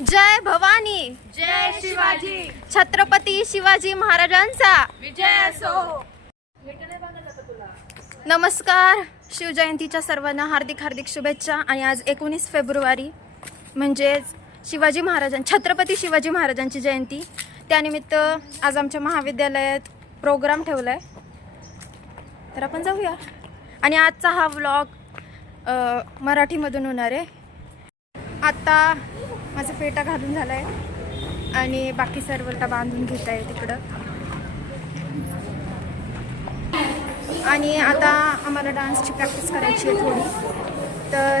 जय भवानी, जय शिवाजी, छत्रपती शिवाजी महाराजांचा विजय असो. नमस्कार. शिवजयंतीच्या सर्वांना हार्दिक हार्दिक शुभेच्छा. आणि आज 19 फेब्रुवारी म्हणजेच शिवाजी छत्रपती शिवाजी महाराजांची जयंती. त्यानिमित्त आज आमच्या महाविद्यालयात प्रोग्राम ठेवला आहे, तर आपण जाऊया. आणि आजचा हा व्लॉग मराठीमधून होणार आहे. आत्ता माझा फेटा घालून झाला आहे आणि बाकी सर्वटा बांधून घेत आहे तिकडं. आणि आता आम्हाला डान्सची प्रॅक्टिस करायची आहे थोडी. तर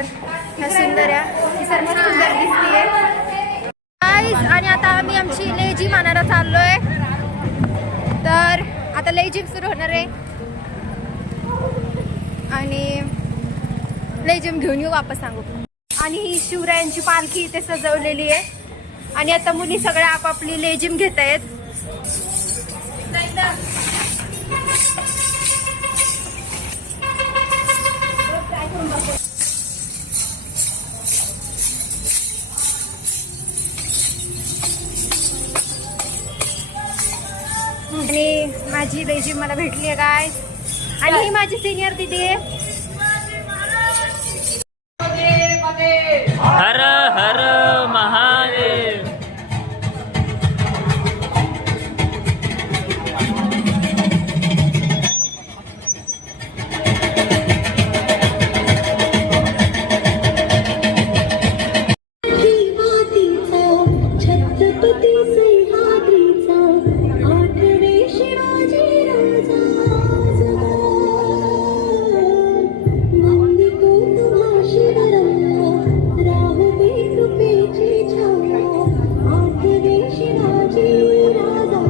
ह्या सुंदर्या ही सर्व सुंदर दिसते गाईज. आणि आता आम्ही आमची लेझिम आणायला चाललो आहे. तर आता लेझिम सुरू होणार आहे आणि लेझिम घेऊन येऊ वापस सांगू. आणि ही शिवरायांची पालखी इथे सजवलेली आहे. आणि आता मुली सगळ्या आपापली लेझिम घेत आहेत. आणि माझी लेझिम मला भेटली आहे काय. आणि ही माझी सिनियर दिदी आहे. हर हर महादेव. छत्रपती सह्याद्रीचा आठवे शिवाजी राजा नंदितो तुम्हा शिवराया राहू दे कृपेची छाया आठवे शिवाजी राजा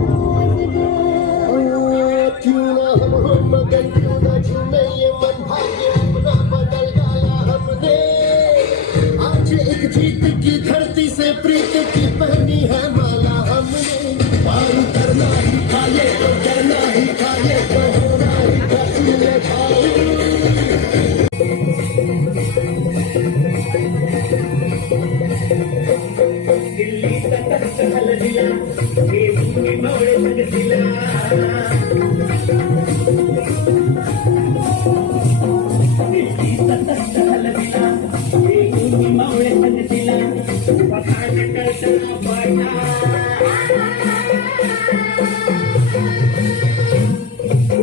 क्यों ना हम मगन क्यों ना झूमे ये मन भाग्य अपना बदल डाला हमने आज एक जीत की धरती से प्रीत की पहनी है माला हमने. पार करना ही खाए तो करना ही खाए तो होना ही कसूर खाए. दिल्ली तक चल दिया ये भूमि मोड़ तक दिला. दिल्ली तक चल दिया ये भूमि मोड़ तक दिला. पहाड़ कटना पड़ना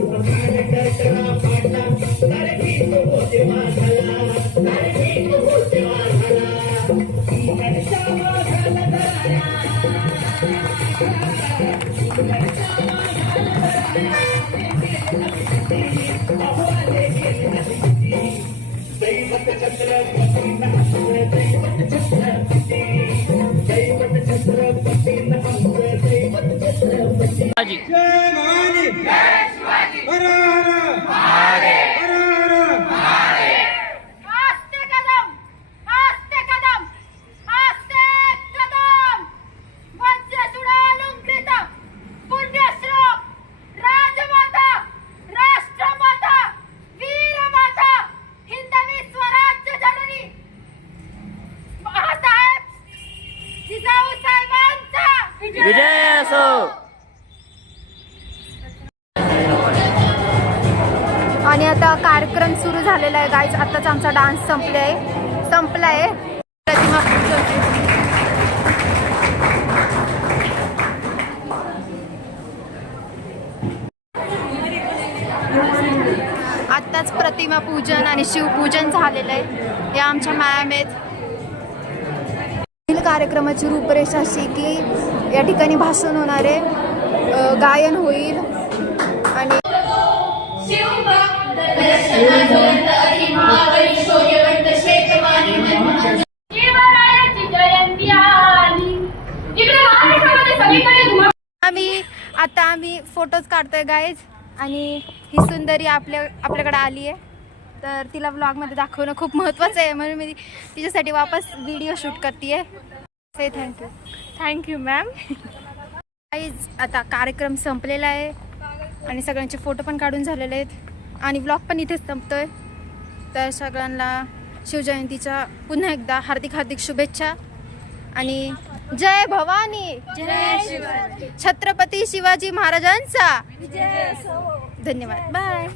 पहाड़ कटना पड़ना धरती को होते मारला धरती को होते मारला कटना मारला दैवत छत्रपती नमः दैवत छत्रपती दैवत छत्रपती नमः दैवत छत्रपती. जय भवानी, जय शिवाजी, हर हर महादेव, हर हर महादेव. आस्ते कदम, आस्ते कदम, आस्ते कदम. वज्रचूडा अलंकृत पुण्यश्लोक राजमाता, राष्ट्रमाता, वीरमाता, हिंदवी स्वराज्य जननी बाळासाहेब जिजाऊ साहेबांचा विजय असो. आणि आता कार्यक्रम सुरू झालेला आहे गाईज. आताच आमचा डान्स संपलाय. प्रतिमा पूजन. आत्ताच प्रतिमा पूजन आणि शिवपूजन झालेलं आहे. या आमच्या मॅम आहेत. पुढील कार्यक्रमाची रूपरेषा अशी की या ठिकाणी भाषण होणार आहे, गायन होईल आणि आम्ही फोटोज काढतोय गाईज. आणि ही सुंदरी आपल्याकडे आली आहे, तर तिला व्लॉगमध्ये दाखवणं खूप महत्त्वाचं आहे, म्हणून मी तिच्यासाठी वापस व्हिडिओ शूट करते. Say thank you ma'am. गाईज आता कार्यक्रम संपलेला आहे आणि सगळ्यांचे फोटो पण काढून झालेले आहेत आणि व्लॉग पण इथेच संपतोय. तर सगळ्यांना शिवजयंतीच्या पुन्हा एकदा हार्दिक हार्दिक शुभेच्छा. आणि जय भवानी, जय शिवाजी. छत्रपती शिवाजी महाराजांचा धन्यवाद. बाय.